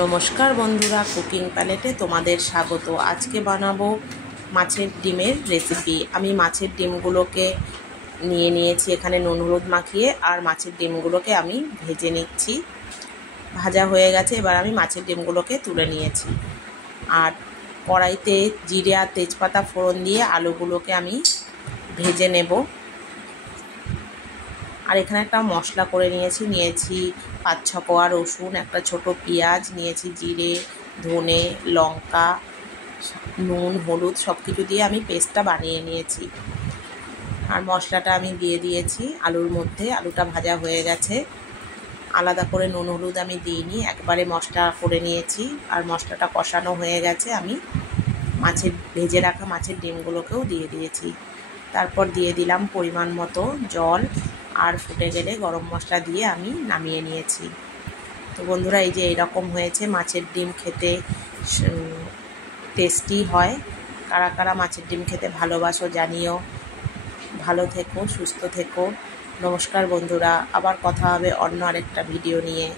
নমস্কার বন্ধুরা, কুকিং প্যালেটে তোমাদের স্বাগত। আজকে বানাবো মাছের ডিমের রেসিপি। আমি মাছের ডিমগুলোকে নিয়েছি এখানে নুন হলুদ মাখিয়ে, আর মাছের ডিমগুলোকে আমি ভেজে নিচ্ছি। ভাজা হয়ে গেছে, এবার আমি মাছের ডিমগুলোকে তুলে নিয়েছি। আর কড়াইতে জিরে আর তেজপাতা ফোড়ন দিয়ে আলুগুলোকে আমি ভেজে নেব। আর এখানে একটা মশলা করে নিয়েছি 5-6 কোয়া রসুন, একটা ছোট পেঁয়াজ নিয়েছি, জিরে, ধনে, লঙ্কা, নুন, হলুদ সব কিছু দিয়ে আমি পেস্টটা বানিয়ে নিয়েছি। আর মশলাটা আমি দিয়ে দিয়েছি আলুর মধ্যে। আলুটা ভাজা হয়ে গেছে, আলাদা করে নুন হলুদ আমি দিইনি, একবারে মশলা করে নিয়েছি। আর মশলাটা কষানো হয়ে গেছে, আমি ভেজে রাখা মাছের ডিমগুলোকেও দিয়ে দিয়েছি। তারপর দিয়ে দিলাম পরিমাণ মতো জল, আর ফুটে গেলে গরম মশলা দিয়ে আমি নামিয়ে নিয়েছি। তো বন্ধুরা, এই যে এরকম হয়েছে। মাছের ডিম খেতে টেস্টি হয়। কারা কারা মাছের ডিম খেতে ভালোবাসো জানিও। ভালো থেকো, সুস্থ থেকো। নমস্কার বন্ধুরা, আবার কথা হবে অন্য আরেকটা ভিডিও নিয়ে।